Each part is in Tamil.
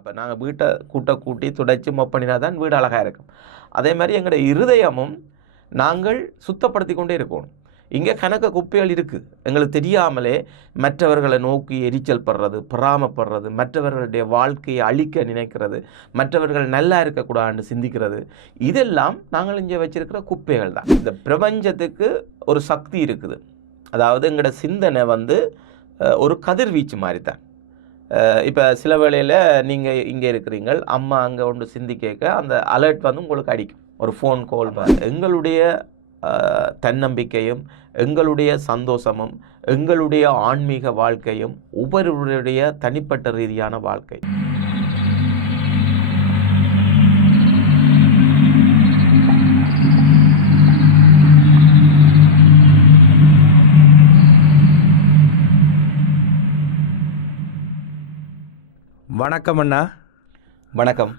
அப்போ நாங்கள் வீட்டை கூட்ட கூட்டி துடைச்சி மொப்பனினா தான் வீடு அழகாக இருக்கும். அதே மாதிரி எங்களுடைய இருதயமும் நாங்கள் சுத்தப்படுத்தி கொண்டே இருக்கணும். இங்கே கணக்க குப்பைகள் இருக்குது எங்களுக்கு தெரியாமலே மற்றவர்களை நோக்கி எரிச்சல் படுறது பொறாமப்படுறது மற்றவர்களுடைய வாழ்க்கையை அழிக்க நினைக்கிறது மற்றவர்கள் நல்லா இருக்கக்கூடாதுன்னு சிந்திக்கிறது. இதெல்லாம் நாங்கள் இங்கே வச்சுருக்கிற குப்பைகள் தான். இந்த பிரபஞ்சத்துக்கு ஒரு சக்தி இருக்குது. அதாவது எங்களோட சிந்தனை வந்து ஒரு கதிர்வீச்சு மாதிரி தான் இப்போ சில வேளையில் நீங்கள் இங்கே இருக்கிறீங்க அம்மா அங்கே ஒன்று சிந்தி கேட்க அந்த அலர்ட் வந்து உங்களுக்கு அடிக்கும். ஒரு ஃபோன் கால் எங்களுடைய தன்னம்பிக்கையும் எங்களுடைய சந்தோஷமும் எங்களுடைய ஆன்மீக வாழ்க்கையும் ஒவ்வொருவருடைய தனிப்பட்ட ரீதியான வாழ்க்கை. வணக்கம் அண்ணா. வணக்கம்.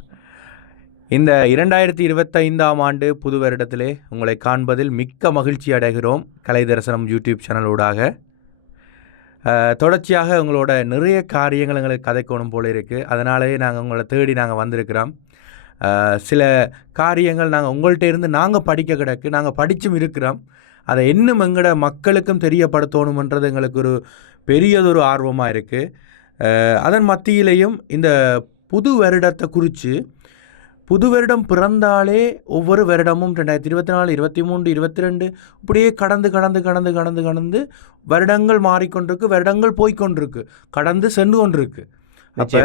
இந்த இரண்டாயிரத்தி இருபத்தைந்தாம் ஆண்டு புது வருடத்திலே உங்களை காண்பதில் மிக்க மகிழ்ச்சி அடைகிறோம் கலை தரிசனம் யூடியூப் சேனலூடாக தொடர்ச்சியாக உங்களோட நிறைய காரியங்கள் எங்களுக்கு கதைக்கணும் போல இருக்குது அதனாலேயே நாங்கள் உங்களை தேடி நாங்கள் வந்திருக்கிறோம். சில காரியங்கள் நாங்கள் உங்கள்கிட்ட இருந்து நாங்கள் படிக்க கிடக்கு நாங்கள் படிச்சும் இருக்கிறோம். அதை இன்னும் எங்களோட மக்களுக்கும் தெரியப்படுத்தணுமன்றது எங்களுக்கு ஒரு பெரியதொரு ஆர்வமாக இருக்குது அதன் மத்தியிலையும் இந்த புது வருடத்தை குறித்து புது வருடம் பிறந்தாலே ஒவ்வொரு வருடமும் ரெண்டாயிரத்தி இருபத்தி நாலு இருபத்தி மூன்று இருபத்தி ரெண்டு இப்படியே கடந்து கடந்து கடந்து கடந்து கடந்து வருடங்கள் மாறிக்கொண்டிருக்கு வருடங்கள் போய்கொண்டிருக்கு கடந்து சென்று கொண்டிருக்கு. அப்போ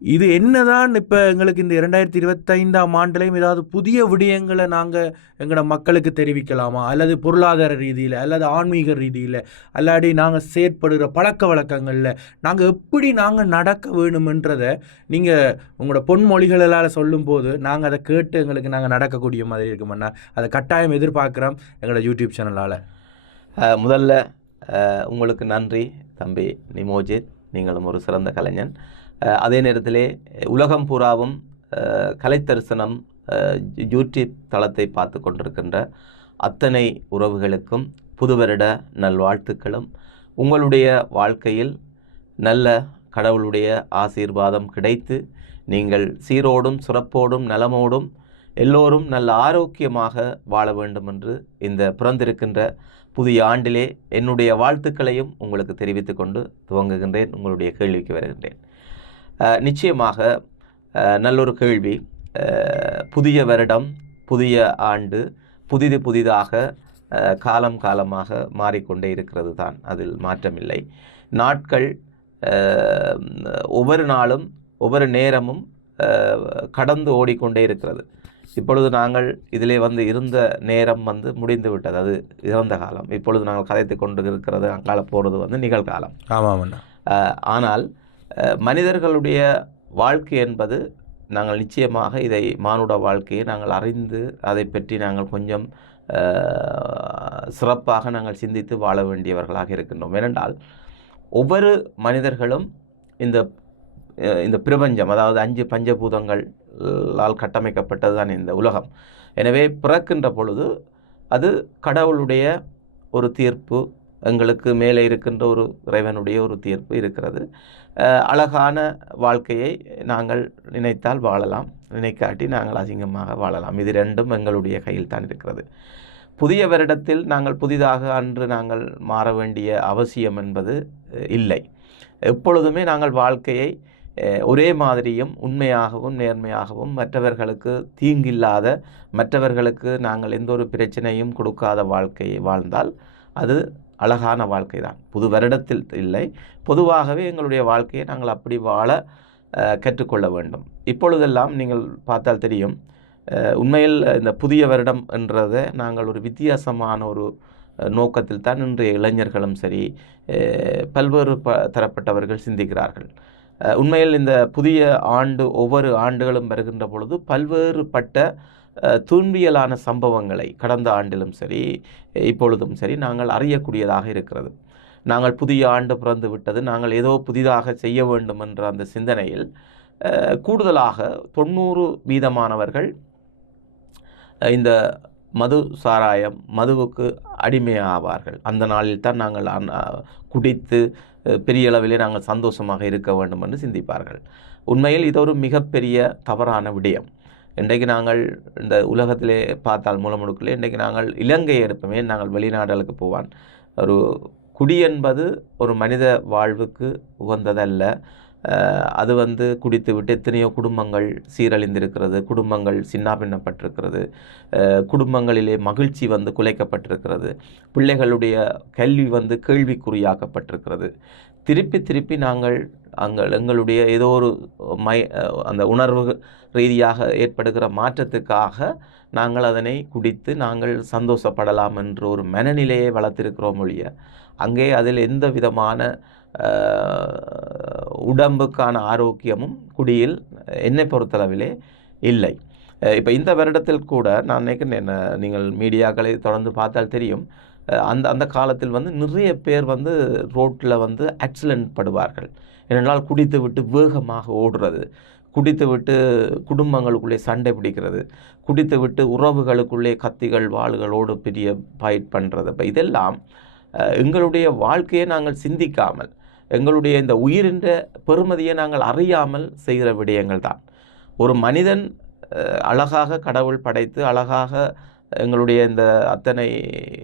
இது என்னதான் இப்போ எங்களுக்கு இந்த இரண்டாயிரத்தி இருபத்தைந்தாம் ஆண்டுலையும் ஏதாவது புதிய விடயங்களை நாங்கள் எங்களோட மக்களுக்கு தெரிவிக்கலாமா? அல்லது பொருளாதார ரீதியில் அல்லது ஆன்மீக ரீதியில் அல்லாடி நாங்கள் செயற்படுகிற பழக்க வழக்கங்களில் நாங்கள் எப்படி நாங்கள் நடக்க வேணுமென்றதை நீங்கள் உங்களோட பொன்மொழிகளால் சொல்லும்போது நாங்கள் அதை கேட்டு எங்களுக்கு நாங்கள் நடக்கக்கூடிய மாதிரி இருக்குமண்ணா அதை கட்டாயம் எதிர்பார்க்குறோம் எங்களோட யூடியூப் சேனலால். முதல்ல உங்களுக்கு நன்றி தம்பி நிமோஜித். நீங்களும் ஒரு சிறந்த கலைஞன். அதே நேரத்திலே உலகம் பூராவும் கலை தரிசனம் யூடியூப் தளத்தை பார்த்து கொண்டிருக்கின்ற அத்தனை உறவுகளுக்கும் புது வருட நல்வாழ்த்துக்களும். உங்களுடைய வாழ்க்கையில் நல்ல கடவுளுடைய ஆசீர்வாதம் கிடைத்து நீங்கள் சீரோடும் சிறப்போடும் நலமோடும் எல்லோரும் நல்ல ஆரோக்கியமாக வாழ வேண்டும் என்று இந்த பிறந்திருக்கின்ற புதிய ஆண்டிலே என்னுடைய வாழ்த்துக்களையும் உங்களுக்கு தெரிவித்துக்கொண்டு துவங்குகின்றேன். உங்களுடைய கேள்விக்கு வருகின்றேன். நிச்சயமாக நல்லொரு கேள்வி. புதிய வருடம் புதிய ஆண்டு புதிது புதிதாக காலம் காலமாக மாறிக்கொண்டே இருக்கிறது தான் அதில் மாற்றமில்லை. நாட்கள் ஒவ்வொரு நாளும் ஒவ்வொரு நேரமும் கடந்து ஓடிக்கொண்டே இருக்கிறது. இப்பொழுது நாங்கள் இதிலே வந்து இருந்த நேரம் வந்து முடிந்து விட்டது. அது இறந்த காலம். இப்பொழுது நாங்கள் கதைத்து கொண்டு இருக்கிறது அங்கால போகிறது வந்து நிகழ்காலம். அஹ், ஆனால் மனிதர்களுடைய வாழ்க்கை என்பது நாங்கள் நிச்சயமாக இதை மானுட வாழ்க்கையை நாங்கள் அறிந்து அதை பற்றி நாங்கள் கொஞ்சம் சிறப்பாக நாங்கள் சிந்தித்து வாழ வேண்டியவர்களாக இருக்கின்றோம். ஏனென்றால் ஒவ்வொரு மனிதர்களும் இந்த இந்த பிரபஞ்சம் அதாவது அஞ்சு பஞ்சபூதங்களால் கட்டமைக்கப்பட்டது தான் இந்த உலகம். எனவே பிறக்கின்ற பொழுது அது கடவுளுடைய ஒரு தீர்ப்பு எங்களுக்கு மேலே இருக்கின்ற ஒரு இறைவனுடைய ஒரு தீர்ப்பு இருக்கிறது. அழகான வாழ்க்கையை நாங்கள் நினைத்தால் வாழலாம். நினைக்காட்டி நாங்கள் அசிங்கமாக வாழலாம். இது ரெண்டும் எங்களுடைய கையில் தான் இருக்கிறது. புதிய வருடத்தில் நாங்கள் புதிதாக அன்று நாங்கள் மாற வேண்டிய அவசியம் என்பது இல்லை. எப்பொழுதுமே நாங்கள் வாழ்க்கையை ஒரே மாதிரியும் உண்மையாகவும் நேர்மையாகவும் மற்றவர்களுக்கு தீங்கில்லாத மற்றவர்களுக்கு நாங்கள் எந்த ஒரு பிரச்சனையும் கொடுக்காத வாழ்க்கையை வாழ்ந்தால் அது அழகான வாழ்க்கை தான் புது வருடத்தில் இல்லை. பொதுவாகவே எங்களுடைய வாழ்க்கையை நாங்கள் அப்படி வாழ கற்றுக்கொள்ள வேண்டும். இப்பொழுதெல்லாம் நீங்கள் பார்த்தால் தெரியும் உண்மையில் இந்த புதிய வருடம் என்றதை நாங்கள் ஒரு வித்தியாசமான ஒரு நோக்கத்தில் தான் இன்றைய இளைஞர்களும் சரி பல்வேறு ப தரப்பட்டவர்கள் சிந்திக்கிறார்கள். உண்மையில் இந்த புதிய ஆண்டு ஒவ்வொரு ஆண்டுகளும் வருகின்ற பொழுது பல்வேறுபட்ட துன்பியலான சம்பவங்களை கடந்த ஆண்டிலும் சரி இப்பொழுதும் சரி நாங்கள் அறியக்கூடியதாக இருக்கிறது. நாங்கள் புதிய ஆண்டு பிறந்து விட்டது நாங்கள் ஏதோ புதிதாக செய்ய வேண்டும் என்ற அந்த சிந்தனையில் கூடுதலாக தொண்ணூறு வீதமானவர்கள் இந்த மது சாராயம் மதுவுக்கு அடிமையாவார்கள். அந்த நாளில் தான் நாங்கள் குடித்து பெரிய அளவிலே நாங்கள் சந்தோஷமாக இருக்க வேண்டும் என்று சிந்திப்பார்கள். உண்மையில் இது ஒரு மிகப்பெரிய தவறான விடயம். இன்றைக்கு நாங்கள் இந்த உலகத்திலே பார்த்தால் மூலமுடுக்கில் இன்றைக்கு நாங்கள் இலங்கையை எடுப்போமே நாங்கள் வெளிநாடுகளுக்கு போவான். ஒரு குடி என்பது ஒரு மனித வாழ்வுக்கு உகந்ததல்ல. அது வந்து குடித்து விட்டு எத்தனையோ குடும்பங்கள் சீரழிந்திருக்கிறது குடும்பங்கள் சின்னாபின்னப்பட்டிருக்கிறது குடும்பங்களிலே மகிழ்ச்சி வந்து குலைக்கப்பட்டிருக்கிறது பிள்ளைகளுடைய கல்வி வந்து கேள்விக்குறியாக்கப்பட்டிருக்கிறது. திருப்பி திருப்பி நாங்கள் அங்கள் எங்களுடைய ஏதோ ஒரு மை அந்த உணர்வு ரீதியாக ஏற்படுகிற மாற்றத்துக்காக நாங்கள் அதனை குடித்து நாங்கள் சந்தோஷப்படலாம் என்ற ஒரு மனநிலையை வளர்த்திருக்கிறோம் ஒழிய அங்கே அதில் எந்த விதமான உடம்புக்கான ஆரோக்கியமும் குடியில் என்னை பொறுத்தளவிலே இல்லை. இப்போ இந்த வருடத்தில் கூட நான் நினைக்கிறேன் என்ன நீங்கள் மீடியாக்களை தொடர்ந்து பார்த்தால் தெரியும் அந்த அந்த காலத்தில் வந்து நிறைய பேர் வந்து ரோட்டில் வந்து ஆக்சிடென்ட் படுவார்கள். ஏனென்றால் குடித்து விட்டு வேகமாக ஓடுறது குடித்து விட்டு குடும்பங்களுக்குள்ளே சண்டை பிடிக்கிறது குடித்து விட்டு உறவுகளுக்குள்ளே கத்திகள் வாள்களோடு பெரிய ஃபைட் பண்ணுறது இப்போ இதெல்லாம் எங்களுடைய வாழ்க்கையை நாங்கள் சிந்திக்காமல் எங்களுடைய இந்த உயிரின்ற பெருமதியை நாங்கள் அறியாமல் செய்கிற விடயங்கள் தான். ஒரு மனிதன் அழகாக கடவுள் படைத்து அழகாக எங்களுடைய இந்த அத்தனை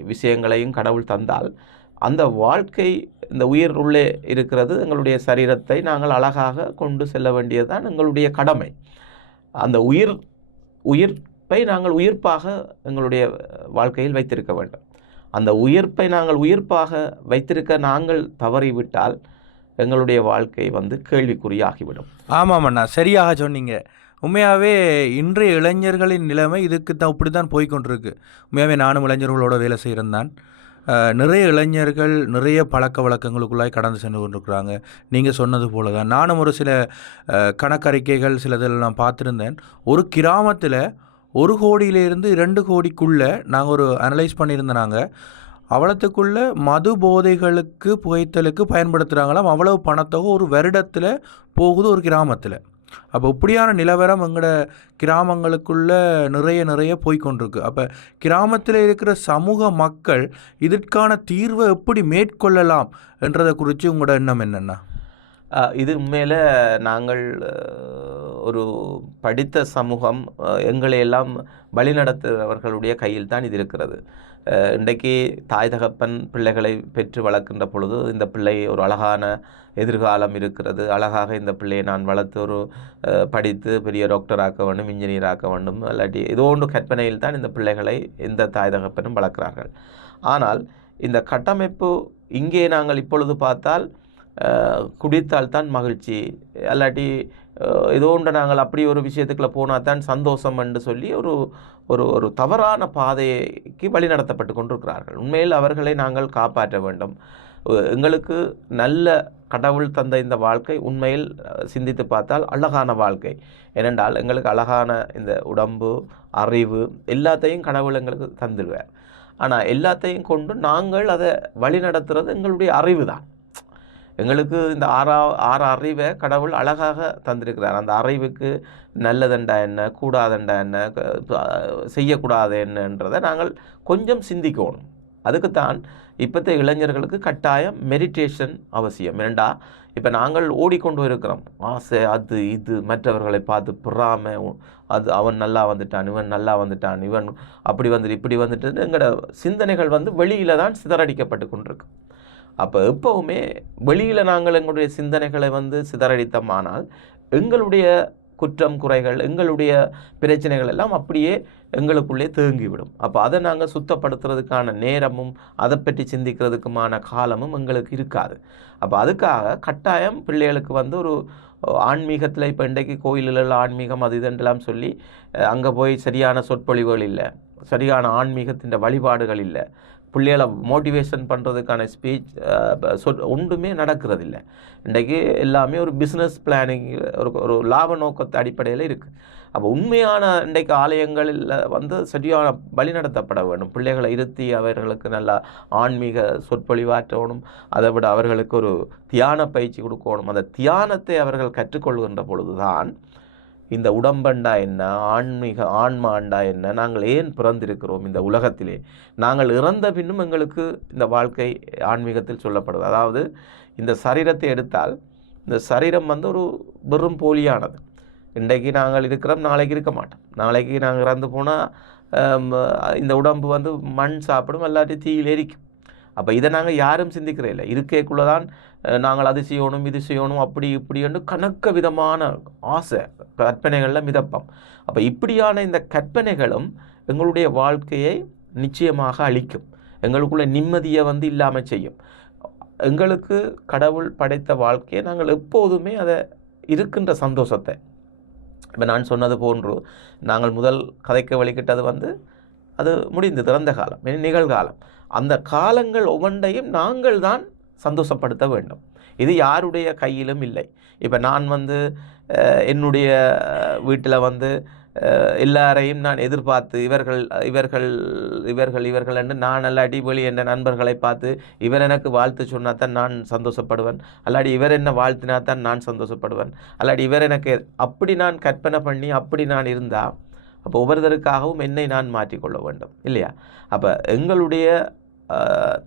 விஷயங்களையும் கடவுள் தந்தால் அந்த வாழ்க்கை இந்த உயிர் உள்ளே இருக்கிறது எங்களுடைய சரீரத்தை நாங்கள் அழகாக கொண்டு செல்ல வேண்டியது தான் எங்களுடைய கடமை. அந்த உயிர் உயிர்ப்பை நாங்கள் உயிர்ப்பாக எங்களுடைய வாழ்க்கையில் வைத்திருக்க வேண்டும். அந்த உயிர்ப்பை நாங்கள் உயிர்ப்பாக வைத்திருக்க நாங்கள் தவறிவிட்டால் எங்களுடைய வாழ்க்கை வந்து கேள்விக்குறியாகிவிடும். ஆமாம் அண்ணா சரியாக சொன்னீங்க. உண்மையாகவே இன்றைய இளைஞர்களின் நிலைமை இதுக்கு தான் இப்படி தான் போய்க்கொண்டிருக்கு. உண்மையாகவே நானும் இளைஞர்களோட வேலை செய்கிறந்தான் நிறைய இளைஞர்கள் நிறைய பழக்க வழக்கங்களுக்குள்ளாய் கடந்து சென்று கொண்டிருக்கிறாங்க. நீங்கள் சொன்னது போல தான் நானும் ஒரு சில கணக்கறிக்கைகள் சிலதில் நான் பார்த்துருந்தேன். ஒரு கிராமத்தில் ஒரு கோடியிலேருந்து ரெண்டு கோடிக்குள்ளே நாங்கள் ஒரு அனலைஸ் பண்ணியிருந்தோம் நாங்கள் அவ்வளோத்துக்குள்ள மது போதைகளுக்கு புகைத்தலுக்கு பயன்படுத்துகிறாங்களாம் அவ்வளவு பணத்தொகை ஒரு வருடத்தில் போகுது ஒரு கிராமத்தில். அப்போ இப்படியான நிலவரம் எங்களோட கிராமங்களுக்குள்ள நிறைய நிறைய போய்க்கொண்டிருக்கு அப்போ கிராமத்தில் இருக்கிற சமூக மக்கள் இதற்கான தீர்வை எப்படி மேற்கொள்ளலாம் என்றதை குறித்து உங்களோட எண்ணம் என்னென்னா? இது உண்மையில் நாங்கள் ஒரு படித்த சமூகம் எங்களை எல்லாம் வழிநடத்துகிறவர்களுடைய கையில் தான் இது இருக்கிறது. இன்றைக்கு தாய் தகப்பன் பிள்ளைகளை பெற்று வளர்க்கின்ற பொழுது இந்த பிள்ளை ஒரு அழகான எதிர்காலம் இருக்கிறது. அழகாக இந்த பிள்ளையை நான் வளர்த்து ஒரு படித்து பெரிய டாக்டர் ஆக்க வேண்டும் இன்ஜினியர் ஆக்க வேண்டும் இல்லாட்டி ஏதோ ஒன்று கற்பனையில் தான் இந்த பிள்ளைகளை எந்த தாய் தகப்பனும் வளர்க்கிறார்கள். ஆனால் இந்த கட்டமைப்பு இங்கே நாங்கள் இப்பொழுது பார்த்தால் குடித்தால்தான் குடித்தால் தான் மகிழ்ச்சி. அல்லாட்டி ஏதோ ஒன்று நாங்கள் அப்படி ஒரு விஷயத்துக்குள்ளே போனால் தான் சந்தோஷம் என்று சொல்லி ஒரு ஒரு ஒரு தவறான பாதைக்கு வழிநடத்தப்பட்டு கொண்டிருக்கிறார்கள். உண்மையில் அவர்களை நாங்கள் காப்பாற்ற வேண்டும். எங்களுக்கு நல்ல கடவுள் தந்த இந்த வாழ்க்கை உண்மையில் சிந்தித்து பார்த்தால் அழகான வாழ்க்கை. ஏனென்றால் எங்களுக்கு அழகான இந்த உடம்பு அறிவு எல்லாத்தையும் கடவுள் எங்களுக்கு தந்துடுவார். ஆனால் எல்லாத்தையும் கொண்டு நாங்கள் அதை வழி நடத்துகிறது எங்களுடைய அறிவு தான் எங்களுக்கு இந்த ஆறா ஆறு அறிவை கடவுள் அழகாக தந்திருக்கிறார். அந்த அறிவுக்கு நல்லதண்டா என்ன கூடாதண்டா என்ன க- செய்யக்கூடாது என்னன்றதை நாங்கள் கொஞ்சம் சிந்திக்கணும். அதுக்குத்தான் இப்போத்த இளைஞர்களுக்கு கட்டாயம் மெடிடேஷன் அவசியம். ஏண்டா? இப்போ நாங்கள் ஓடிக்கொண்டு இருக்கிறோம். ஆசை அது இது மற்றவர்களை பார்த்து பொறாமை அது அவன் நல்லா வந்துட்டான் இவன் நல்லா வந்துட்டான் இவன் அப்படி வந்துட்டு இப்படி வந்துட்டு எங்களோட சிந்தனைகள் வந்து வெளியில் தான் சிதறடிக்கப்பட்டு கொண்டிருக்கு. அப்போ எப்போவுமே வெளியில் நாங்கள் எங்களுடைய சிந்தனைகளை வந்து சிதறடித்தோமானால் எங்களுடைய குற்றம் குறைகள் எங்களுடைய பிரச்சனைகள் எல்லாம் அப்படியே எங்களுக்குள்ளே தேங்கிவிடும். அப்போ அதை நாங்கள் சுத்தப்படுத்துறதுக்கான நேரமும் அதை பற்றி சிந்திக்கிறதுக்குமான காலமும் எங்களுக்கு இருக்காது. அப்போ அதுக்காக கட்டாயம் பிள்ளைகளுக்கு வந்து ஒரு ஆன்மீகத்தில் இப்போ இன்றைக்கு கோயிலில் ஆன்மீகம் அது இதென்றெல்லாம் சொல்லி அங்கே போய் சரியான சொற்பொழிவுகள் இல்லை சரியான ஆன்மீகத்தின் வழிபாடுகள் இல்லை பிள்ளைகளை மோட்டிவேஷன் பண்ணுறதுக்கான ஸ்பீச் சொல் ஒன்றுமே நடக்கிறதில்ல. இன்றைக்கு எல்லாமே ஒரு பிஸ்னஸ் பிளானிங் ஒரு ஒரு லாப நோக்கத்து அடிப்படையில் இருக்குது அப்போ உண்மையான இன்றைக்கு ஆலயங்களில் வந்து சரியான வழிநடத்தப்பட வேண்டும். பிள்ளைகளை இருத்தி அவர்களுக்கு நல்லா ஆன்மீக சொற்பொழிவாற்றணும். அதை விட அவர்களுக்கு ஒரு தியான பயிற்சி கொடுக்கணும். அந்த தியானத்தை அவர்கள் கற்றுக்கொள்கின்ற பொழுதுதான் இந்த உடம்பண்டா என்ன? ஆன்மீக ஆன்மாண்டா என்ன? நாங்கள் ஏன் பிறந்திருக்கிறோம் இந்த உலகத்திலே? நாங்கள் இறந்த பின்னும் எங்களுக்கு இந்த வாழ்க்கை ஆன்மீகத்தில் சொல்லப்படுது. அதாவது இந்த சரீரத்தை எடுத்தால் இந்த சரீரம் வந்து ஒரு வெறும் போலியானது. இன்றைக்கு நாங்கள் இருக்கிறோம் நாளைக்கு இருக்க மாட்டோம். நாளைக்கு நாங்கள் இறந்து போனால் இந்த உடம்பு வந்து மண் சாப்பிடும் எல்லாத்தையும் தீயில் எரிக்கும். அப்போ இதை நாங்கள் யாரும் சிந்திக்கிறே இல்லை. இருக்கைக்குள்ளே தான் நாங்கள் அது செய்யணும் இது செய்யணும் அப்படி இப்படின்னு கணக்க விதமான ஆசை கற்பனைகளில் மிதப்பம். அப்போ இப்படியான இந்த கற்பனைகளும் எங்களுடைய வாழ்க்கையை நிச்சயமாக அழிக்கும். எங்களுக்குள்ள நிம்மதியை வந்து இல்லாமல் செய்யும். எங்களுக்கு கடவுள் படைத்த வாழ்க்கையை நாங்கள் எப்போதுமே அதை இருக்கின்ற சந்தோஷத்தை. இப்போ நான் சொன்னது போன்று நாங்கள் முதல் கதைக்க வழிகிட்டது வந்து அது முடிந்து திறந்த காலம் நிகழ்காலம். அந்த காலங்கள் ஒவ்வொன்றையும் நாங்கள் தான் சந்தோஷப்படுத்த வேண்டும். இது யாருடைய கையிலும் இல்லை. இப்போ நான் வந்து என்னுடைய வீட்டில் வந்து எல்லாரையும் நான் எதிர்பார்த்து இவர்கள் இவர்கள் இவர்கள் இவர்கள் என்று நான் அல்ல அடிபொழி என்ற நண்பர்களை பார்த்து இவர் எனக்கு வாழ்த்து சொன்னால் தான் நான் சந்தோஷப்படுவேன். அல்லாடி இவர் என்ன வாழ்த்தினா தான் நான் சந்தோஷப்படுவேன். அல்லாடி இவர் எனக்கு அப்படி நான் கற்பனை பண்ணி அப்படி நான் இருந்தால் அப்போ ஒவ்வொருத்தருக்காகவும் என்னை நான் மாற்றிக்கொள்ள வேண்டும். இல்லையா? அப்போ எங்களுடைய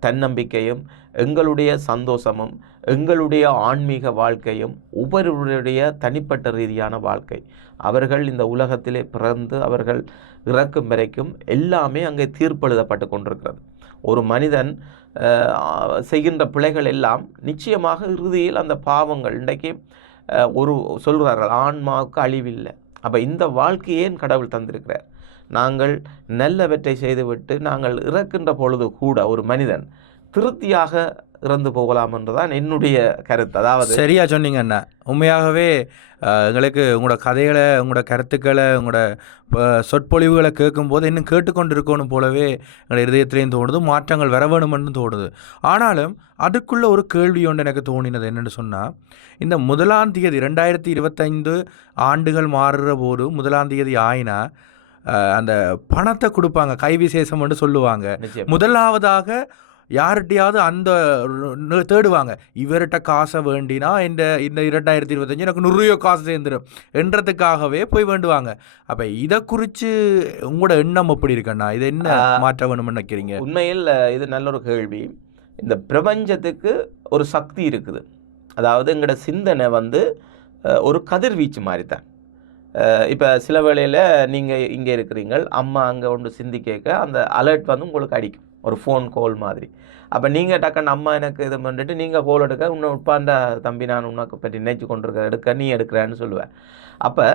தன்னம்பிக்கையும் எங்களுடைய சந்தோஷமும் எங்களுடைய ஆன்மீக வாழ்க்கையும் ஒவ்வொருவருடைய தனிப்பட்ட ரீதியான வாழ்க்கை. அவர்கள் இந்த உலகத்திலே பிறந்து அவர்கள் இறக்கும் வரைக்கும் எல்லாமே அங்கே தீர்ப்பெழுதப்பட்டு கொண்டிருக்கிறது. ஒரு மனிதன் செய்கின்ற பிழைகள் எல்லாம் நிச்சயமாக இறுதியில் அந்த பாவங்கள் இன்றைக்கு ஒரு சொல்கிறார்கள் ஆன்மாவுக்கு அழிவில்லை. அப்போ இந்த வாழ்க்கையை ஏன் கடவுள் தந்திருக்கிறார்? நாங்கள் நல்லவற்றை செய்துவிட்டு நாங்கள் இறக்கின்ற பொழுது கூட ஒரு மனிதன் திருப்தியாக இறந்து போகலாம் என்றுதான் என்னுடைய கருத்து. அதாவது சரியா சொன்னீங்க அண்ணா. உண்மையாகவே எங்களுக்கு உங்களோட கதைகளை உங்களோட கருத்துக்களை உங்களோட சொற்பொழிவுகளை கேட்கும்போது இன்னும் கேட்டுக்கொண்டு இருக்கணும் போலவே எங்களோட இதயத்திலையும் தோணுது மாற்றங்கள் வர வேணுமென்னு தோணுது. ஆனாலும் அதுக்குள்ள ஒரு கேள்வி ஒன்று எனக்கு தோணினது என்னென்னு சொன்னால் இந்த முதலாம் தேதி ரெண்டாயிரத்தி இருபத்தைந்து ஆண்டுகள் மாறுற போது முதலாம் தேதி ஆயினா அந்த பணத்தை கொடுப்பாங்க. கை விசேஷம்னு சொல்லுவாங்க. முதலாவதாக யார்கிட்டயாவது அந்த தேடுவாங்க. இவர்கிட்ட காசை வேண்டினா இந்த இந்த இரண்டாயிரத்தி இருபத்தஞ்சு எனக்கு நிறைய காசு சேர்ந்துடும் என்றதுக்காகவே போய் வேண்டுவாங்க. அப்போ இதை குறித்து உங்களோட எண்ணம் எப்படி இருக்குண்ணா இது என்ன. மாற்ற வேணும்னு நினைக்கிறீங்க? உண்மையில் இது நல்ல ஒரு கேள்வி. இந்த பிரபஞ்சத்துக்கு ஒரு சக்தி இருக்குது. அதாவது எங்களோட சிந்தனை வந்து ஒரு கதிர்வீச்சு மாதிரி தான் இப்போ சில வேளையில் நீங்கள் இங்கே இருக்கிறீங்கள் அம்மா அங்கே ஒன்று சிந்தி கேட்க அந்த அலர்ட் வந்து உங்களுக்கு அடிக்கும். ஒரு ஃபோன் கால் மாதிரி. அப்போ நீங்கள் டக்குன்னு அம்மா எனக்கு இது பண்ணிட்டு நீங்கள் கோல் எடுக்க இன்னும் உட்பாண்ட தம்பி நான் உனக்கு பற்றி நினைச்சு கொண்டிருக்க எடுக்க நீ எடுக்கிறேன்னு சொல்லுவேன். அப்போ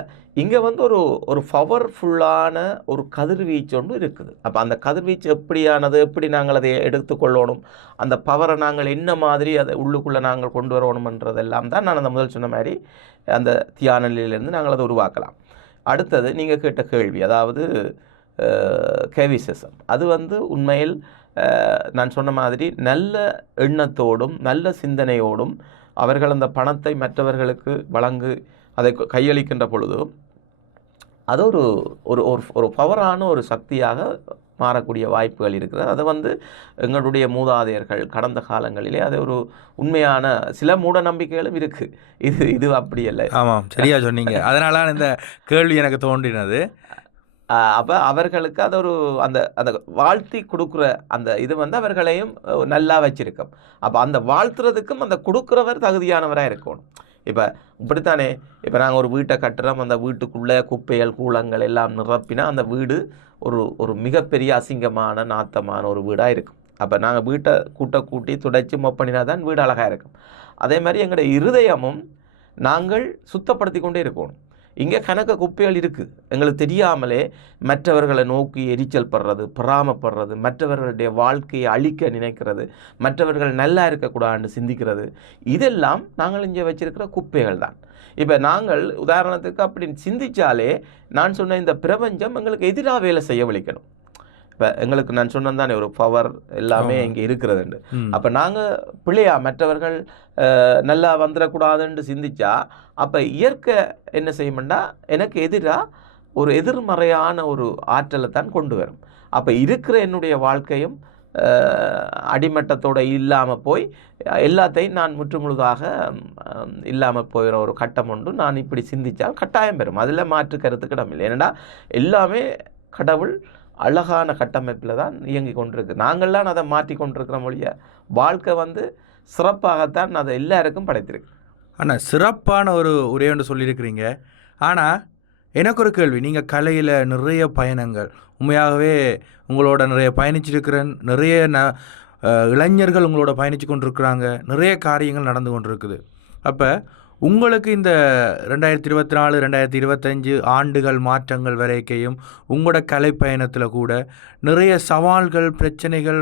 இங்கே வந்து ஒரு ஒரு பவர்ஃபுல்லான ஒரு கதிர்வீச்சு ஒன்று இருக்குது. அப்போ அந்த கதிர்வீச்சு எப்படியானது எப்படி நாங்கள் அதை எடுத்துக்கொள்ளணும் அந்த பவரை நாங்கள் என்ன மாதிரி அதை உள்ளுக்குள்ளே நாங்கள் கொண்டு வரணுமன்றதெல்லாம் தான் நான் அந்த முதல் சொன்ன மாதிரி அந்த தியான நிலையிலேருந்து நாங்கள் அதை உருவாக்கலாம். அடுத்தது நீங்கள் கேட்ட கேள்வி அதாவது கேவிசம் அது வந்து உண்மையில் நான் சொன்ன மாதிரி நல்ல எண்ணத்தோடும் நல்ல சிந்தனையோடும் அவர்கள் அந்த பணத்தை மற்றவர்களுக்கு வழங்கு அதை கையளிக்கின்ற பொழுது அது ஒரு ஒரு ஒரு ஒரு பவரான ஒரு சக்தியாக மாறக்கூடிய வாய்ப்புகள் இருக்கிறது அது வந்து எங்களுடைய மூதாதையர்கள் கடந்த காலங்களிலே அது ஒரு உண்மையான சில மூட நம்பிக்கைகளும் இருக்குது இது இது அப்படி இல்லை ஆமாம் சரியாக சொன்னீங்க. அதனால இந்த கேள்வி எனக்கு தோன்றினது. அப்போ அவர்களுக்கு அது ஒரு அந்த அந்த வாழ்த்தி கொடுக்குற அந்த இது வந்து அவர்களையும் நல்லா வச்சிருக்கும். அப்போ அந்த வாழ்த்துறதுக்கும் அந்த கொடுக்குறவர் தகுதியானவராக இருக்கணும். இப்போ இப்படித்தானே இப்போ நாங்கள் ஒரு வீட்டை கட்டுறோம் அந்த வீட்டுக்குள்ளே குப்பைகள் கூலங்கள் எல்லாம் நிரப்பினா அந்த வீடு ஒரு ஒரு மிகப்பெரிய அசிங்கமான நாத்தமான ஒரு வீடாக இருக்கும். அப்போ நாங்கள் வீட்டை கூட்ட கூட்டி துடைச்சி மொப்பனினா தான் வீடு அழகாக இருக்கும். அதே மாதிரி எங்களுடைய இருதயமும் நாங்கள் சுத்தப்படுத்தி கொண்டே இருக்கணும். இங்கே கணக்க குப்பைகள் இருக்குது எங்களுக்கு தெரியாமலே மற்றவர்களை நோக்கி எரிச்சல் படுறது பொறாமப்படுறது மற்றவர்களுடைய வாழ்க்கையை அழிக்க நினைக்கிறது மற்றவர்கள் நல்லா இருக்கக்கூடாதுன்னு சிந்திக்கிறது. இதெல்லாம் நாங்கள் இங்கே வச்சிருக்கிற குப்பைகள் தான். இப்போ நாங்கள் உதாரணத்துக்கு அப்படின்னு சிந்திச்சாலே நான் சொன்ன இந்த பிரபஞ்சம் எங்களுக்கு எதிராக வேலை செய்ய வலிக்கணும் இப்போ எங்களுக்கு நான் சொன்னது தானே ஒரு பவர் எல்லாமே. இங்கே இருக்கிறதுண்டு. அப்போ நாங்கள் பிள்ளையா மற்றவர்கள் நல்லா வந்துடக்கூடாதுன்னு சிந்திச்சா அப்போ இயற்கை என்ன செய்யும்னா எனக்கு எதிராக ஒரு எதிர்மறையான ஒரு ஆற்றலை தான் கொண்டு வரும். அப்போ இருக்கிற என்னுடைய வாழ்க்கையும் அடிமட்டத்தோடு இல்லாமல் போய் எல்லாத்தையும் நான் முற்றுமுழுதாக இல்லாமல் போகிற ஒரு கட்டம் ஒன்று நான் இப்படி சிந்தித்தால் கட்டாயம் பெறும். அதில் மாற்று கருத்துக்கு இடமில்லை ஏன்னா எல்லாமே கடவுள் அழகான கட்டமைப்பில் தான் இயங்கி கொண்டிருக்கு. நாங்கள்லாம் அதை மாற்றி கொண்டிருக்கிற மொழிய வாழ்க்கை வந்து சிறப்பாகத்தான் அதை எல்லாருக்கும் படைத்திருக்கு. ஆனால் சிறப்பான ஒரு உரை ஒன்று சொல்லியிருக்கிறீங்க. ஆனால் எனக்கு ஒரு கேள்வி. நீங்கள் கலையில் நிறைய பயணங்கள் உண்மையாகவே உங்களோட நிறைய பயணிச்சிருக்கிறேன் நிறைய ந இளைஞர்கள் உங்களோட பயணித்து கொண்டிருக்கிறாங்க நிறைய காரியங்கள் நடந்து கொண்டிருக்குது. அப்போ உங்களுக்கு இந்த ரெண்டாயிரத்தி இருபத்தி நாலு ரெண்டாயிரத்தி இருபத்தஞ்சு ஆண்டுகள் மாற்றங்கள் வரைக்கையும் உங்களோட கலை பயணத்தில் கூட நிறைய சவால்கள் பிரச்சனைகள்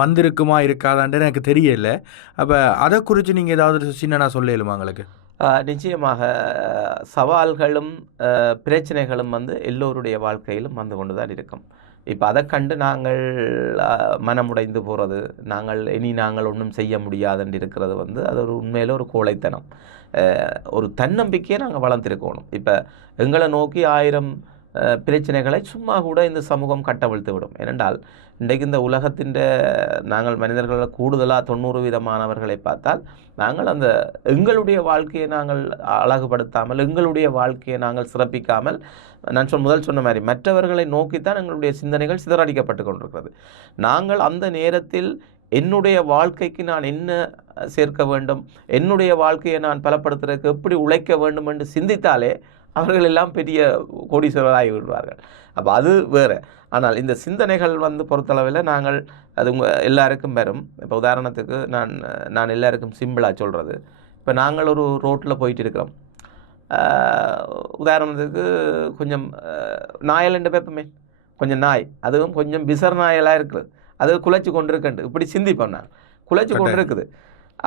வந்திருக்குமா இருக்காதான்னு எனக்கு தெரியல. அப்போ அதை குறித்து நீங்கள் ஏதாவது சின்ன நான் சொல்லலுமா உங்களுக்கு? நிச்சயமாக சவால்களும் பிரச்சனைகளும் வந்து எல்லோருடைய வாழ்க்கையிலும் வந்து கொண்டு தான் இருக்கும். இப்போ அதை கண்டு நாங்கள் மனமுடைந்து போகிறது நாங்கள் இனி நாங்கள் ஒன்றும் செய்ய முடியாதுன்னு இருக்கிறது வந்து அது ஒரு உண்மையில் ஒரு கோழைத்தனம். ஒரு தன்னம்பிக்கையை நாங்கள் வளர்த்திருக்கணும். இப்போ எங்களை நோக்கி ஆயிரம் பிரச்சனைகளை சும்மா கூட இந்த சமூகம் கட்டவிழ்த்து விடும் ஏனென்றால் இன்றைக்கு இந்த உலகத்தின் நாங்கள் மனிதர்களில் கூடுதலாக தொண்ணூறு விதமானவர்களை பார்த்தால் நாங்கள் அந்த எங்களுடைய வாழ்க்கையை நாங்கள் அழகுபடுத்தாமல் எங்களுடைய வாழ்க்கையை நாங்கள் சிறப்பிக்காமல் நான் சொல் முதல் சொன்ன மாதிரி மற்றவர்களை நோக்கித்தான் எங்களுடைய சிந்தனைகள் சிதறடிக்கப்பட்டு கொண்டிருக்கிறது. நாங்கள் அந்த நேரத்தில் என்னுடைய வாழ்க்கைக்கு நான் என்ன சேர்க்க வேண்டும் என்னுடைய வாழ்க்கையை நான் பலப்படுத்துறதுக்கு எப்படி உழைக்க வேண்டும் என்று சிந்தித்தாலே அவர்கள் எல்லாம் பெரிய கோடீஸ்வரராகி விடுவார்கள். அப்போ அது வேறு. ஆனால் இந்த சிந்தனைகள் வந்து பொறுத்தளவில் நாங்கள் அது உங்கள் எல்லாருக்கும் வரும். இப்போ உதாரணத்துக்கு நான் நான் எல்லாருக்கும் சிம்பிளாக சொல்கிறது இப்போ நாங்கள் ஒரு ரோட்டில் போயிட்டு இருக்கிறோம் உதாரணத்துக்கு கொஞ்சம் நாயலண்டு பேப்பமே கொஞ்சம் நாய். அதுவும் கொஞ்சம் பிசர் நாயெல்லாம் இருக்குது. அது குலைச்சி கொண்டு இருக்கண்டு இப்படி சிந்திப்போம் நான் குலைச்சி கொண்டு இருக்குது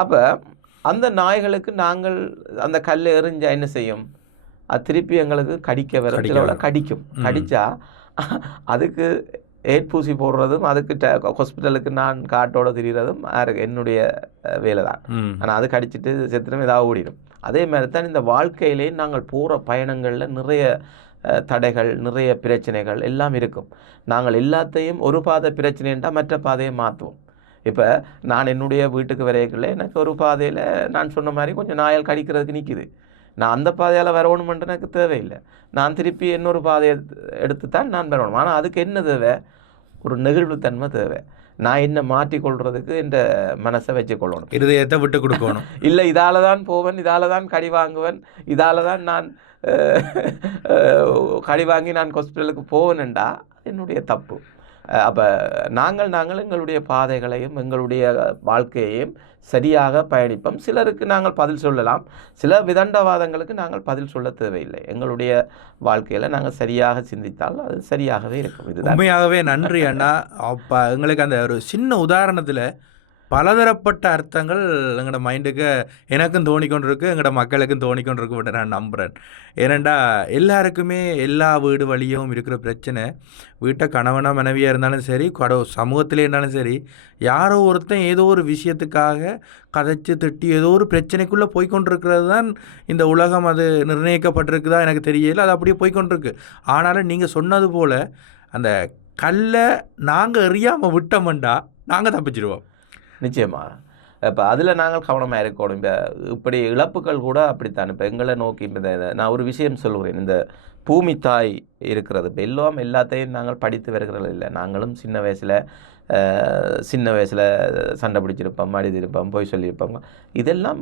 அப்போ அந்த நாய்களுக்கு நாங்கள் அந்த கல் எறிஞ்சா என்ன செய்யும்? அது திருப்பி எங்களுக்கு கடிக்க வரும். கடிக்கும். கடிச்சா அதுக்கு ஏற்பூசி போடுறதும் அதுக்கு ஹாஸ்பிட்டலுக்கு நான் காட்டோட திரிகிறதும் என்னுடைய வேலை தான் ஆனால் அது கடிச்சிட்டு செத்துடும் ஏதாவது ஓடிடும். அதே மாதிரி தான் இந்த வாழ்க்கையிலே நாங்கள் போகிற பயணங்களில் நிறைய தடைகள் நிறைய பிரச்சனைகள் எல்லாம் இருக்கும். நாங்கள் எல்லாத்தையும் ஒரு பாதை பிரச்சனைன்றா மற்ற பாதையை மாற்றுவோம் இப்போ நான் என்னுடைய வீட்டுக்கு வரையக்குள்ள எனக்கு ஒரு பாதையில் நான் சொன்ன மாதிரி கொஞ்சம் நாயல் கடிக்கிறதுக்கு நிற்கிது நான் அந்த பாதையால் வரணுமென்று எனக்கு தேவையில்லை. நான் திருப்பி இன்னொரு பாதையை எடுத்து தான் நான் வரணும். ஆனால் அதுக்கு என்ன தேவை? ஒரு நெகிழ்வுத்தன்மை தேவை. நான் என்ன மாற்றிக்கொள்றதுக்கு இந்த மனசை வச்சுக்கொள்ளணும். இருதயத்தை விட்டு கொடுக்கணும். இல்லை இதால தான் போவேன் இதால தான் கடி வாங்குவேன் இதால தான் நான் கடி வாங்கி நான் ஹாஸ்பிட்டலுக்கு போவேன்டா என்னுடைய தப்பு. அப்போ நாங்கள் நாங்கள் எங்களுடைய பாதைகளையும் எங்களுடைய வாழ்க்கையையும் சரியாக பயணிப்போம். சிலருக்கு நாங்கள் பதில் சொல்லலாம். சில விதண்டவாதங்களுக்கு நாங்கள் பதில் சொல்ல தேவையில்லை. எங்களுடைய வாழ்க்கையில் நாங்கள் சரியாக சிந்தித்தால் அது சரியாகவே இருக்கும். இது உண்மையாகவே நன்றி அண்ணா. அப்போ எங்களுக்கு அந்த ஒரு சின்ன உதாரணத்தில் பலதரப்பட்ட அர்த்தங்கள் எங்களோட மைண்டுக்கு எனக்கும் தோணிக்கொண்டிருக்கு எங்களோட மக்களுக்கும் தோணிக்கொண்டிருக்கு நான் நம்புகிறேன் ஏனெண்டா எல்லாருக்குமே எல்லா வீடு வழியும் இருக்கிற பிரச்சனை. வீட்டை கணவனாக மனைவியாக இருந்தாலும் சரி கடோ சமூகத்திலே இருந்தாலும் சரி யாரோ ஒருத்தன் ஏதோ ஒரு விஷயத்துக்காக கதைச்சு திட்டி ஏதோ ஒரு பிரச்சனைக்குள்ளே போய்கொண்டிருக்கிறது தான் இந்த உலகம். அது நிர்ணயிக்கப்பட்டிருக்குதா எனக்கு தெரியல அது அப்படியே போய்க்கொண்டிருக்கு. ஆனாலும் நீங்கள் சொன்னது போல் அந்த கல்லை நாங்கள் எறியாமல் விட்டோம்டா நாங்கள் தப்பிச்சிடுவோம் நிச்சயமாக இப்போ அதில் நாங்கள் கவனமாக இருக்கணும். இப்போ இப்படி இழப்புகள் கூட அப்படித்தான். இப்போ எங்களை நோக்கி இந்த நான் ஒரு விஷயம் சொல்கிறேன் இந்த பூமி தாய் இருக்கிறது. இப்போ எல்லாம் எல்லாத்தையும் நாங்கள் படித்து வருகிறது இல்லை நாங்களும் சின்ன வயசில் சின்ன வயசில் சண்டை பிடிச்சிருப்போம் அடித்திருப்போம் பொய் சொல்லியிருப்போம். இதெல்லாம்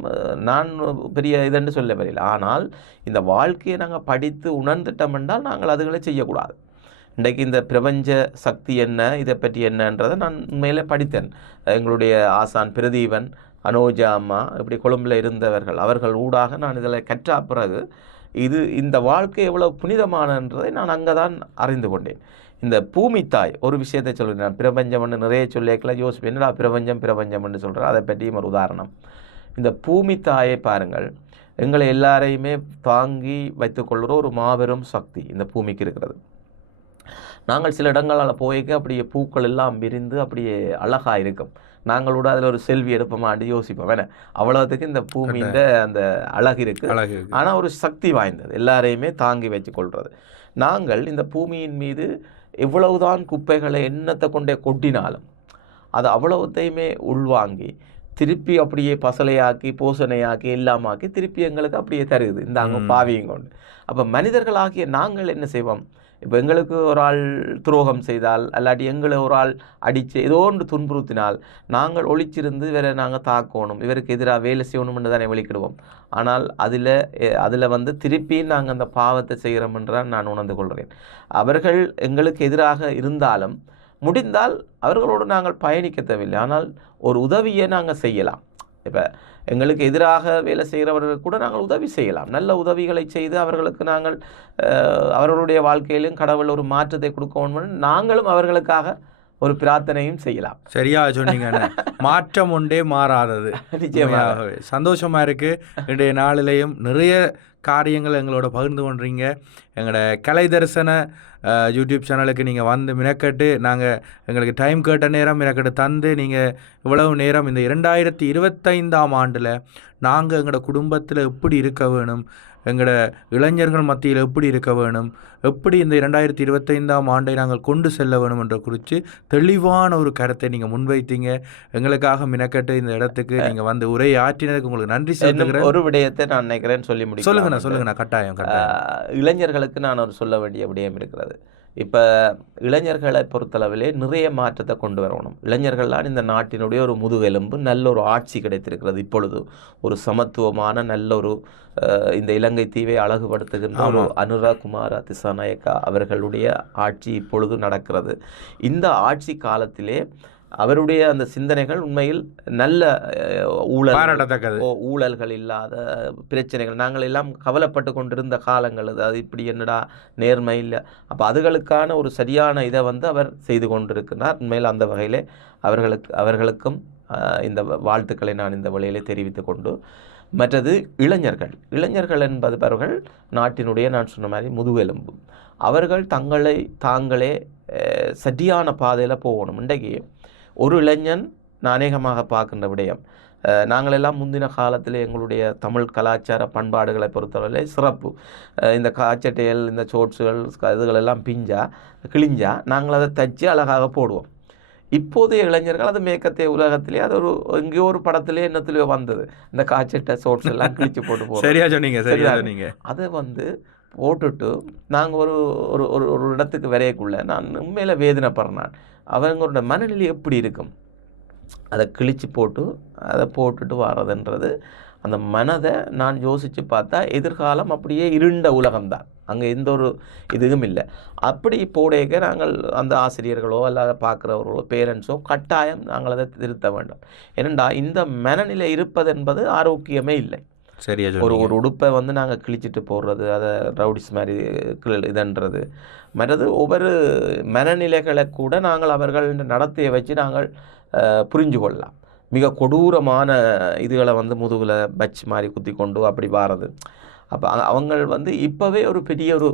நான் பெரிய இதுன்னு சொல்ல வரையில ஆனால் இந்த வாழ்க்கையை நாங்கள் படித்து உணர்ந்துட்டோம் என்றால் நாங்கள் அதுகளை செய்யக்கூடாது. இன்றைக்கு இந்த பிரபஞ்ச சக்தி என்ன இதை பற்றி என்னன்றதை நான் உண்மையிலே படித்தேன். எங்களுடைய ஆசான் பிரதீபன் அனோஜா அம்மா இப்படி கொழும்பில் இருந்தவர்கள் அவர்கள் ஊடாக நான் இதில் கற்ற பிறகு இது இந்த வாழ்க்கை எவ்வளோ புனிதமானன்றதை நான் அங்கே தான் அறிந்து கொண்டேன். இந்த பூமி தாய் ஒரு விஷயத்தை சொல்கிறேன். நான் பிரபஞ்சம்னு நிறைய சொல்லியிருக்கலாம். யோசிப்பேன் என்னடா பிரபஞ்சம் பிரபஞ்சம்னு சொல்கிறேன். அதை பற்றியும் ஒரு உதாரணம். இந்த பூமி தாயை பாருங்கள். எங்களை எல்லாரையுமே தாங்கி வைத்துக்கொள்கிற ஒரு மாபெரும் சக்தி இந்த பூமிக்கு இருக்கிறது. நாங்கள் சில இடங்களால் போய்க்க அப்படியே பூக்கள் எல்லாம் விரிந்து அப்படியே அழகா இருக்கும். நாங்களோட அதில் ஒரு செல்வி எடுப்போமாண்டு யோசிப்போம். வேணா அவ்வளோத்துக்கு இந்த பூமியின் அந்த அழகு இருக்கு. ஆனால் ஒரு சக்தி வாய்ந்தது. எல்லாரையுமே தாங்கி வச்சு கொள்வது நாங்கள் இந்த பூமியின் மீது எவ்வளவுதான் குப்பைகளை எண்ணத்தை கொண்டே கொட்டினாலும் அது அவ்வளவுத்தையுமே உள்வாங்கி திருப்பி அப்படியே பசலையாக்கி பூசணையாக்கி எல்லாமாக்கி திருப்பி எங்களுக்கு அப்படியே தருது. இந்த அங்கே. பாவியும் கொண்டு அப்போ மனிதர்களாகிய நாங்கள் என்ன செய்வோம்? இப்போ எங்களுக்கு ஒரு ஆள் துரோகம் செய்தால் அல்லாட்டி எங்களை ஒரு ஆள் அடித்து ஏதோ ஒன்று துன்புறுத்தினால் நாங்கள் ஒழிச்சிருந்து இவரை நாங்கள் தாக்கணும். இவருக்கு எதிராக வேலை செய்யணும்னு தானே வெளிக்கிடுவோம். ஆனால் அதில் அதில் வந்து திருப்பி நாங்கள் அந்த பாவத்தை செய்கிறோம் என்றால் நான் உணர்ந்து கொள்கிறேன். அவர்கள் எங்களுக்கு எதிராக இருந்தாலும் முடிந்தால் அவர்களோடு நாங்கள் பயணிக்க தேவையில்லை. ஆனால் ஒரு உதவியை நாங்கள் செய்யலாம். இப்போ எங்களுக்கு எதிராக வேலை செய்கிறவர்களுக்கு கூட நாங்கள் உதவி செய்யலாம். நல்ல உதவிகளை செய்து அவர்களுக்கு நாங்கள் அவர்களுடைய வாழ்க்கையிலும் கடவுள் ஒரு மாற்றத்தை கொடுக்கணும் நாங்களும் அவர்களுக்காக ஒரு பிரார்த்தனையும் செய்யலாம். சரியா சொன்னீங்க. மாற்றம் ஒன்றே மாறாதது. நிச்சயமாக. உண்மையாகவே. சந்தோஷமா இருக்கு. இன்றைய நாளிலேயும் நிறைய காரியங்கள் எங்களோட பகிர்ந்து கொண்டீங்க. எங்களோட கலை தரிசன யூடியூப் சேனலுக்கு நீங்கள் வந்து மினக்கட்டு நாங்கள் எங்களுக்கு டைம் கேட்ட நேரம் மினக்கட்டு தந்து நீங்கள் இவ்வளவு நேரம் இந்த இரண்டாயிரத்தி இருபத்தைந்தாம் ஆண்டில் நாங்கள் எங்களோட குடும்பத்தில் எப்படி இருக்க வேணும் எங்களோட இளைஞர்கள் மத்தியில் எப்படி இருக்க வேணும்? எப்படி இந்த இரண்டாயிரத்தி இருபத்தைந்தாம் ஆண்டை நாங்கள் கொண்டு செல்ல வேணும் என்ற குறித்து தெளிவான ஒரு கருத்தை நீங்கள் முன்வைத்தீங்க. எங்களுக்காக மினக்கட்டு இந்த இடத்துக்கு நீங்கள் வந்து உரை ஆற்றினதுக்கு உங்களுக்கு நன்றி செலுத்துகிறேன். ஒரு விடயத்தை நான் நினைக்கிறேன் சொல்லி முடிக்கலாம். சொல்லுங்கண்ணா சொல்லுங்கண்ணா கட்டாயம் இளைஞர்களுக்கு நான் ஒரு சொல்ல வேண்டிய விடயம் இருக்கிறது. இப்போ இளைஞர்களை பொறுத்தளவிலே நிறைய மாற்றத்தை கொண்டு வரணும். இளைஞர்கள்லாம் இந்த நாட்டினுடைய ஒரு முதுகெலும்பு நல்ல ஒரு ஆட்சி கிடைத்திருக்கிறது. இப்பொழுது ஒரு சமத்துவமான நல்ல ஒரு இந்த இலங்கை தீவை அழகுபடுத்துகின்ற ஒரு அனுராகுமார திசாநாயக்கா அவர்களுடைய ஆட்சி இப்பொழுது நடக்கிறது. இந்த ஆட்சி காலத்திலே அவருடைய அந்த சிந்தனைகள் உண்மையில் நல்ல ஊழல் ஊழல்கள் இல்லாத பிரச்சனைகள். நாங்கள் எல்லாம் கவலைப்பட்டு கொண்டிருந்த காலங்கள் அது. அது இப்படி என்னடா நேர்மை இல்லை. அப்போ அதுகளுக்கான ஒரு சரியான இதை வந்து அவர் செய்து கொண்டிருக்கிறார். உண்மையில் அந்த வகையிலே அவர்களுக்கு அவர்களுக்கும் இந்த வாழ்த்துக்களை நான் இந்த வழியிலே தெரிவித்து கொண்டு மற்றது இளைஞர்கள். இளைஞர்கள் என்பவர்கள் நாட்டினுடைய நான் சொன்ன மாதிரி முதுகெலும்பு. அவர்கள் தங்களை தாங்களே சரியான பாதையில் போகணும். இன்றைக்கு ஒரு இளைஞன் நான் அநேகமாக பார்க்கின்ற விடயம். அஹ், நாங்கள் எல்லாம் முந்தின காலத்தில் எங்களுடைய தமிழ் கலாச்சார பண்பாடுகளை பொறுத்தவரை சிறப்பு. இந்த காச்சட்டைகள் இந்த சோட்ஸுகள் இதுகள் எல்லாம் பிஞ்சா கிழிஞ்சா நாங்கள் அதை தச்சு அழகாக போடுவோம். இப்போதைய இளைஞர்கள் அது மேக்கத்தை உலகத்திலே அது ஒரு எங்கேயோ ஒரு படத்திலே என்னத்திலேயோ வந்தது. இந்த காய்ச்சட்டை சோட்ஸ் எல்லாம் கிழிச்சு போட்டு போகிறோம் சரியா சொன்னீங்க சரியா? சொன்னீங்க. அதை வந்து போட்டுட்டு நாங்கள் ஒரு ஒரு ஒரு இடத்துக்கு வரையக்குள்ள நான் உண்மையில் வேதனைப்படுறேன் அவங்களோட மனநிலை எப்படி இருக்கும்? அதை கிழிச்சு போட்டு அதை போட்டுட்டு வர்றதுன்றது அந்த மனதை நான் யோசித்து பார்த்தா எதிர்காலம் அப்படியே இருண்ட உலகம்தான். அங்கே எந்த ஒரு இதுவும் இல்லை. அப்படி போடையக்க நாங்கள் அந்த ஆசிரியர்களோ அல்லது பார்க்குறவர்களோ பேரண்ட்ஸோ கட்டாயம் நாங்கள் அதை திருத்த வேண்டும். ஏனெண்டா இந்த மனநிலை இருப்பது என்பது ஆரோக்கியமே இல்லை. சரியா ஒரு ஒரு உடுப்பை வந்து நாங்கள் கிழிச்சிட்டு போடுறது அதை ரவுடிஸ் மாதிரி இதன்றது. மற்றது ஒவ்வொரு மனநிலைகளை கூட நாங்கள் அவர்கள் நடத்தையை வச்சு நாங்கள் புரிஞ்சு கொள்ளலாம். மிக கொடூரமான இதுகளை வந்து முதுகில் பச் மாதிரி குத்தி கொண்டு அப்படி வாரது. அப்போ அவங்க வந்து இப்போவே ஒரு பெரிய ஒரு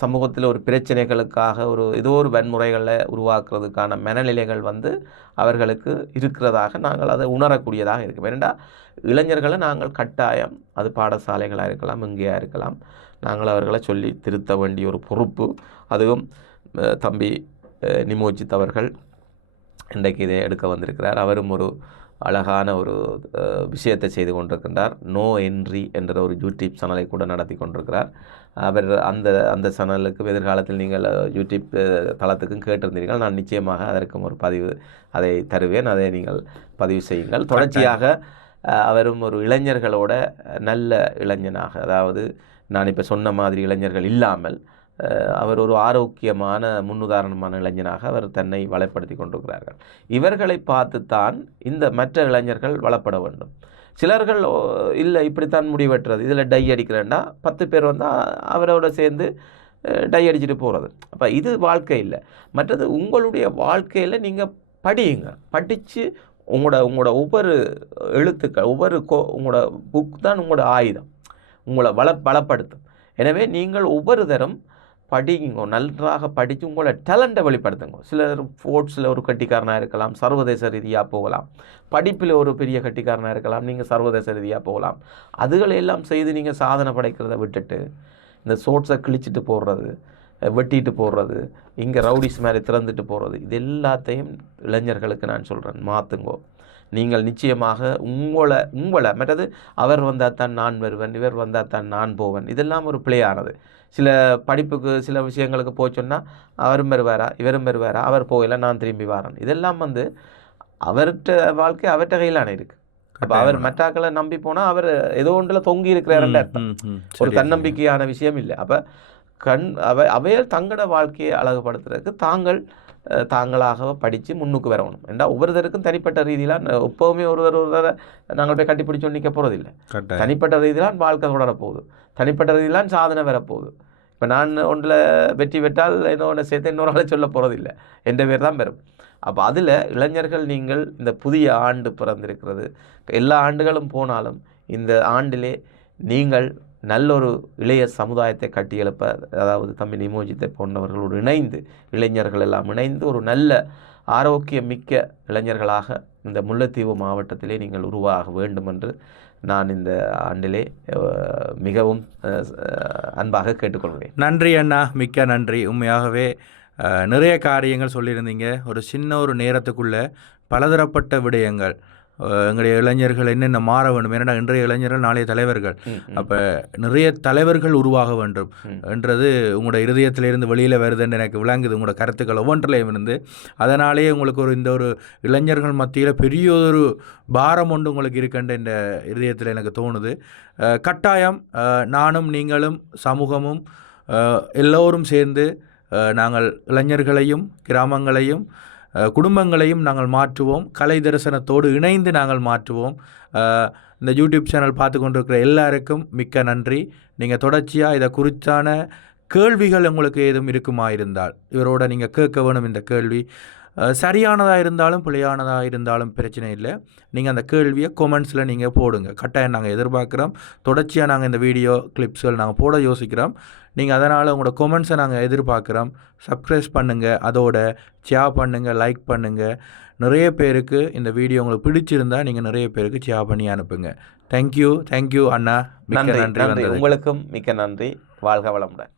சமூகத்தில் ஒரு பிரச்சனைகளுக்காக ஒரு ஏதோ ஒரு வன்முறைகளை உருவாக்குறதுக்கான மனநிலைகள் வந்து அவர்களுக்கு இருக்கிறதாக நாங்கள் அதை உணரக்கூடியதாக இருக்கும். வேண்டா இளைஞர்களை நாங்கள் கட்டாயம் அது பாடசாலைகளாக இருக்கலாம் இங்கேயா இருக்கலாம் நாங்கள் அவர்களை சொல்லி திருத்த வேண்டிய ஒரு பொறுப்பு. அதுவும் தம்பி நிமோஜித் அவர்கள் இன்றைக்கு இதை எடுக்க வந்திருக்கிறார். அவரும் ஒரு அழகான ஒரு விஷயத்தை செய்து கொண்டிருக்கின்றார். நோ என்ட்ரி என்ற ஒரு யூடியூப் சேனலை கூட நடத்தி கொண்டிருக்கிறார். அவர் அந்த அந்த சேனலுக்கு எதிர்காலத்தில் நீங்கள் யூடியூப் தளத்துக்கும் கேட்டிருந்தீர்கள். நான் நிச்சயமாக அதற்கும் ஒரு பதிவு அதை தருவேன். அதை நீங்கள் பதிவு செய்யுங்கள். தொடர்ச்சியாக அவரும் ஒரு இளைஞர்களோட நல்ல இளைஞனாக அதாவது நான் இப்போ சொன்ன மாதிரி இளைஞர்கள் இல்லாமல் அவர் ஒரு ஆரோக்கியமான முன்னுதாரணமான இளைஞனாக அவர் தன்னை வளப்படுத்தி கொண்டிருக்கிறார்கள். இவர்களை பார்த்துத்தான் இந்த மற்ற இளைஞர்கள் வளப்பட வேண்டும். சிலர்கள் இல்லை இப்படித்தான் முடிவெட்டுறது இதில் டை அடிக்கிறேன்னா பத்து பேர் வந்தால் அவரோட சேர்ந்து டை அடிச்சுட்டு போகிறது அப்போ இது வாழ்க்கை இல்லை. மற்றது உங்களுடைய வாழ்க்கையில் நீங்கள் படியுங்க. படித்து உங்களோட உங்களோட ஒவ்வொரு எழுத்துக்கள் ஒவ்வொரு கோ உங்களோட புக் தான் உங்களோட ஆயுதம். உங்களை வள பலப்படுத்தும் எனவே நீங்கள் ஒவ்வொரு தரம் படிங்க நன்றாக படித்து உங்களோட டேலண்ட்டை வெளிப்படுத்துங்க. சிலர் ஸ்போர்ட்ஸில் ஒரு கட்டிக்காரனாக இருக்கலாம் சர்வதேச ரீதியாக போகலாம். படிப்பில் ஒரு பெரிய கட்டிக்காரனாக இருக்கலாம் நீங்கள் சர்வதேச ரீதியாக போகலாம். அதுகளையெல்லாம் செய்து நீங்கள் சாதனை படைக்கிறத விட்டுட்டு இந்த ஸ்போர்ட்ஸை கிழிச்சிட்டு போடுறது வெட்டிட்டு போடுறது இங்கே ரவுடிஸ் மாதிரி திறந்துட்டு போடுறது இது எல்லாத்தையும் இளைஞர்களுக்கு நான் சொல்கிறேன் மாற்றுங்கோ நீங்கள் நிச்சயமாக உங்களை உங்களை மற்றது அவர் வந்தால் தான் நான் வருவன் இவர் வந்தால் தான் நான் போவன். இதெல்லாம் ஒரு பிழையானது சில படிப்புக்கு சில விஷயங்களுக்கு போய் சொன்னால் அவரும் வருவாரா? இவரும் வருவாரா? அவர் போகல நான் திரும்பி வரேன் இதெல்லாம் வந்து அவர்கிட்ட வாழ்க்கை அவர்கிட்ட கையிலான இருக்கு. அப்போ அவர் மற்றாக்களை நம்பி போனால் அவர் ஏதோ ஒன்றில் தொங்கி இருக்கிறாருன்ற அர்த்தம். ம், ம், ஒரு தன்னம்பிக்கையான விஷயம் இல்லை. அப்போ கண் அவை அவையல் தங்களோட வாழ்க்கையை அழகுபடுத்துறதுக்கு தாங்கள் தாங்களாக படித்து முன்னுக்கு வரணும். ஏன்னா ஒவ்வொருத்தருக்கும் தனிப்பட்ட ரீதியிலாம் எப்போவுமே ஒருவர் ஒருவரை நாங்கள் போய் கட்டிப்பிடிச்சோம் நிற்க போகிறதில்லை தனிப்பட்ட ரீதியிலான் வாழ்க்கை தொடரப்போகுது. தனிப்பட்ட ரீதியிலான் சாதனை வரப்போகுது. இப்போ நான் ஒன்றில் வெற்றி பெற்றால் இன்னொன்று சேர்த்து இன்னொரு ஆளை சொல்ல போகிறதில்ல என்ற பேர் தான் பெறும் அப்போ அதில் இளைஞர்கள் நீங்கள் இந்த புதிய ஆண்டு பிறந்திருக்கிறது. எல்லா ஆண்டுகளும் போனாலும் இந்த ஆண்டிலே நீங்கள் நல்லொரு இளைய சமுதாயத்தை கட்டியெழுப்ப அதாவது தம்பி நிமோஜித்தை போன்றவர்களோடு இணைந்து இளைஞர்கள் எல்லாம் இணைந்து ஒரு நல்ல ஆரோக்கியம் மிக்க இளைஞர்களாக இந்த முல்லைத்தீவு மாவட்டத்திலே நீங்கள் உருவாக வேண்டும் என்று நான் இந்த ஆண்டிலே மிகவும் அன்பாக கேட்டுக்கொள்கிறேன். நன்றி அண்ணா மிக்க நன்றி. உண்மையாகவே நிறைய காரியங்கள் சொல்லியிருந்தீங்க. ஒரு சின்ன ஒரு நேரத்துக்குள்ள பலதரப்பட்ட விடயங்கள். எங்களுடைய இளைஞர்கள் என்னென்ன மாற வேண்டும்? ஏன்னா இன்றைய இளைஞர்கள் நாளைய தலைவர்கள். அப்போ நிறைய தலைவர்கள் உருவாக வேண்டும். என்றது உங்களோட இருதயத்திலிருந்து வெளியில் வருதுன்னு எனக்கு விளங்குது. உங்களோட கருத்துக்கள் ஒவ்வொன்றிலையும் இருந்து. அதனாலேயே உங்களுக்கு ஒரு இந்த ஒரு இளைஞர்கள் மத்தியில் பெரிய ஒரு பாரம் ஒன்று உங்களுக்கு இருக்குன்ற இந்த இருதயத்தில் எனக்கு தோணுது. கட்டாயம் நானும் நீங்களும் சமூகமும் எல்லோரும் சேர்ந்து நாங்கள் இளைஞர்களையும் கிராமங்களையும் குடும்பங்களையும் நாங்கள் மாற்றுவோம். கலை தரிசனத்தோடு இணைந்து நாங்கள் மாற்றுவோம். இந்த யூடியூப் சேனல் பார்த்து கொண்டிருக்கிற எல்லாருக்கும் மிக்க நன்றி. நீங்கள் தொடர்ச்சியாக இதை குறித்தான கேள்விகள் உங்களுக்கு ஏதும் இருக்குமா இருந்தால் இவரோட நீங்கள் கேட்க வேணும் இந்த கேள்வி. சரியானதாக இருந்தாலும் பிழையானதாக இருந்தாலும் பிரச்சனை இல்லை. நீங்கள் அந்த கேள்வியை கொமெண்ட்ஸில் நீங்கள் போடுங்க. கட்டாயம் நாங்கள் எதிர்பார்க்குறோம். தொடர்ச்சியாக நாங்கள் இந்த வீடியோ கிளிப்ஸ்கள் நாங்கள் போட யோசிக்கிறோம். நீங்கள் அதனால் உங்களோட கொமெண்ட்ஸை நாங்கள் எதிர்பார்க்குறோம். சப்ஸ்கிரைப் பண்ணுங்கள் அதோட ஷேர் பண்ணுங்கள் லைக் பண்ணுங்கள் நிறைய பேருக்கு இந்த வீடியோ உங்களுக்கு பிடிச்சிருந்தா நீங்கள் நிறைய பேருக்கு ஷேர் பண்ணி அனுப்புங்க. தேங்க்யூ தேங்க்யூ அண்ணா. மிக்க நன்றி. நன்றி உங்களுக்கும் மிக்க நன்றி. வாழ்க வளமுடன்.